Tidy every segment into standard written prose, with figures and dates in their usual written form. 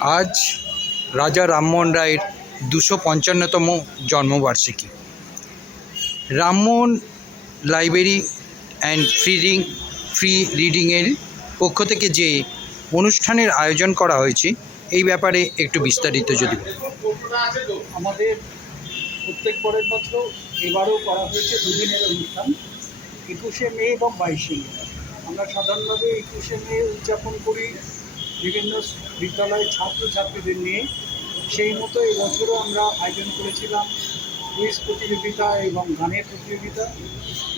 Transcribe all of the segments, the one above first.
আজ রাজা রামমোহন রায়ের 255তম জন্মবার্ষিকী। রামমোহন লাইব্রেরি অ্যান্ড ফ্রি রিডিংয়ের পক্ষ থেকে যে অনুষ্ঠানের আয়োজন করা হয়েছে এই ব্যাপারে একটু বিস্তারিত যদি আমাদের প্রত্যেকবারের মতো এবারও করা হয়েছে দুদিনের অনুষ্ঠান, 21শে মে এবং 22শে মে। আমরা সাধারণভাবে 21শে মে উদযাপন করি বিভিন্ন বিদ্যালয়ের ছাত্রছাত্রীদের নিয়ে। সেই মতো এবছরও আমরা আয়োজন করেছিলাম কুইজ প্রতিযোগিতা এবং গানের প্রতিযোগিতা।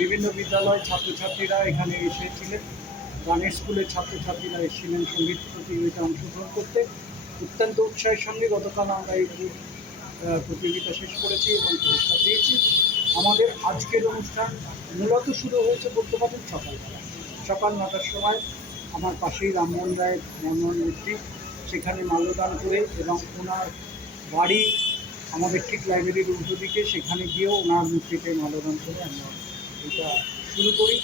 বিভিন্ন বিদ্যালয়ের ছাত্রছাত্রীরা এখানে এসেছিলেন, গানের স্কুলের ছাত্রছাত্রীরা এসেছিলেন সঙ্গীত প্রতিযোগিতায় অংশগ্রহণ করতে। অত্যন্ত উৎসাহের সঙ্গে গতকাল আমরা এই প্রতিযোগিতা শেষ করেছি এবং পুরস্কার পেয়েছি। আমাদের আজকের অনুষ্ঠান মূলত শুরু হয়েছে বলতে পারেন সকাল 9টার সময়। আমার পাশেই রামমোহন রায়ের মূর্তি, সেখানে মাল্যদান করে এবং ওনার বাড়ি আমাদের ঠিক লাইব্রেরির উল্টো দিকে, সেখানে গিয়েও ওনার মূর্তিতে মাল্যদান করে আমরা এটা শুরু করি।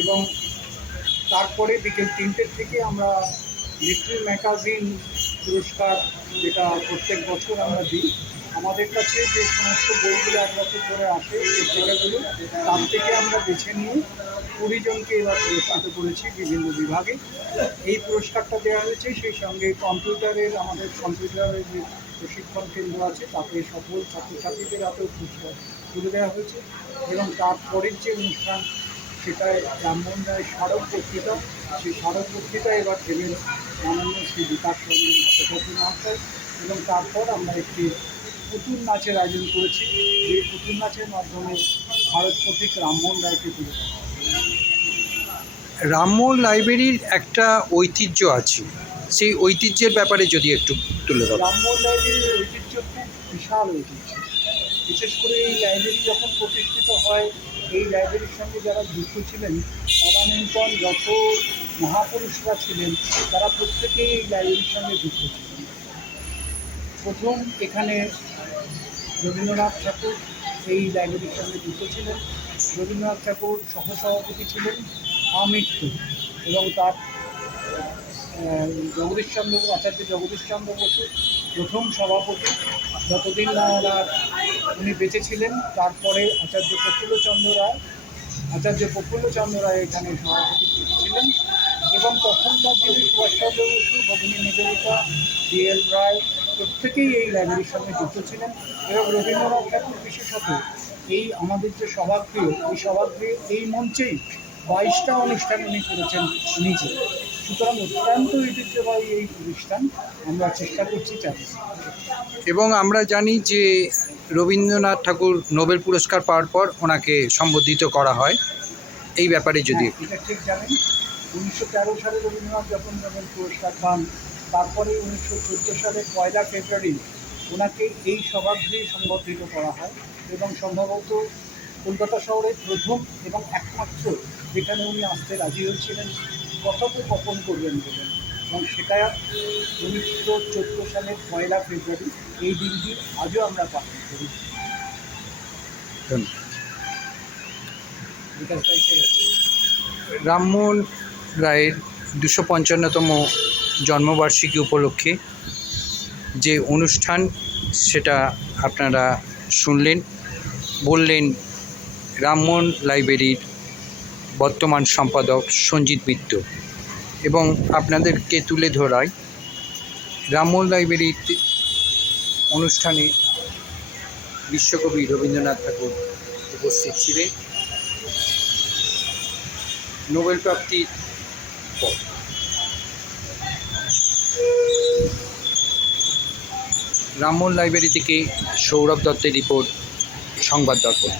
এবং তারপরে বিকেল 3টের থেকে আমরা লিটল ম্যাগাজিন পুরস্কার, যেটা প্রত্যেক বছর আমরা দিই। আমাদের কাছে যে সমস্ত বইগুলো 1 বছর ধরে আসে পত্রিকাগুলো, তার থেকে আমরা বেছে নিয়ে 20 জনকে এবার পুরস্কৃত করেছি বিভিন্ন বিভাগে। এই পুরস্কারটা দেওয়া হয়েছে, সেই সঙ্গে আমাদের কম্পিউটারের যে প্রশিক্ষণ কেন্দ্র আছে তাতে সকল ছাত্রছাত্রীদের হাতেও পুরস্কার তুলে দেওয়া হয়েছে। এবং তারপরের যে অনুষ্ঠান, সেটায় রামমোহন রায়ের স্মারক বক্তৃতা, সেই স্মারক বক্তৃতা এবার দেবেন মাননীয় শ্রী বিকাশ রঞ্জন ভট্টাচার্য মহাশয়। এবং তারপর আমরা একটি পুতুল নাচের আয়োজন করেছি, যে পুতুল নাচের মাধ্যমে ভারত প্রতীক রামমোহন রায়কে তুলে ধরা। রামমোহন লাইব্রেরির একটা ঐতিহ্য আছে, সেই ঐতিহ্যের ব্যাপারে যদি একটু তুলে ধরো। রামমোহন লাইব্রেরির ঐতিহ্য খুব বিশাল ঐতিহ্য। বিশেষ করে এই লাইব্রেরি যখন প্রতিষ্ঠিত হয়, এই লাইব্রেরির সঙ্গে যারা যুক্ত ছিলেন, তদানীন্তন যত মহাপুরুষরা ছিলেন, তারা প্রত্যেকেই এই লাইব্রেরির সঙ্গে যুক্ত ছিলেন। প্রথম এখানে রবীন্দ্রনাথ ঠাকুর এই লাইব্রেরির সঙ্গে যুক্ত ছিলেন। রবীন্দ্রনাথ ঠাকুর সহসভাপতি ছিলেন আমৃত্যু, এবং তার আচার্য জগদীশচন্দ্র বসু প্রথম সভাপতি। যতদিন না উনি বেঁচে ছিলেন, তারপরে আচার্য প্রফুল্লচন্দ্র রায় এখানে সভাপতি ছিলেন। এবং তখনকার যিনি সুভাষচন্দ্র বসু, ভগিনী নিবেদিতা, D.L. রায় প্রত্যেকেই এই লাইব্রেরির সঙ্গে যুক্ত ছিলেন। এবং রবীন্দ্রনাথ ঠাকুর বিশেষত এই আমাদের যে সভাগৃহ, এই সভাগৃহে এই মঞ্চেই 22টা অনুষ্ঠান উনি করেছেন নিজে। সুতরাং অত্যন্ত ঐতিহ্যবাহী এই অনুষ্ঠান, আমরা চেষ্টা করছি চালিয়ে। এবং আমরা জানি যে রবীন্দ্রনাথ ঠাকুর নোবেল পুরস্কার পাওয়ার পর ওনাকে সম্বোধিত করা হয়, এই ব্যাপারে যদি এটা ঠিক জানেন, 1913 সালে রবীন্দ্রনাথ যখন নোবেল পুরস্কার পান, তারপরে 1914 সালের 1 ফেব্রুয়ারি ওনাকে এই সভাগৃহে সংবর্ধিত করা হয়। এবং সম্ভবত কলকাতা শহরের প্রথম এবং একমাত্র যেখানে উনি আসতে রাজি হয়েছিলেন, কথোপকথন করবেন বলেন। এবং সেটা 1914 সালের 1 ফেব্রুয়ারি, এই দিনটি আজও আমরা পালন করি। রামমোহন রায়ের 255তম জন্মবার্ষিকী উপলক্ষে যে অনুষ্ঠান, সেটা আপনারা শুনলেন। বললেন রামমোহন লাইব্রেরির বর্তমান সম্পাদক সঞ্জিত মিত্র, এবং আপনাদেরকে তুলে ধরায় রামমোহন লাইব্রেরির অনুষ্ঠানে বিশ্বকবি রবীন্দ্রনাথ ঠাকুর উপস্থিত ছিলেন। নোবেল প্রাপ্তির পর রামমোহন লাইব্রেরি থেকে সৌরভ দত্তের রিপোর্ট, সংবাদ দর্পণ।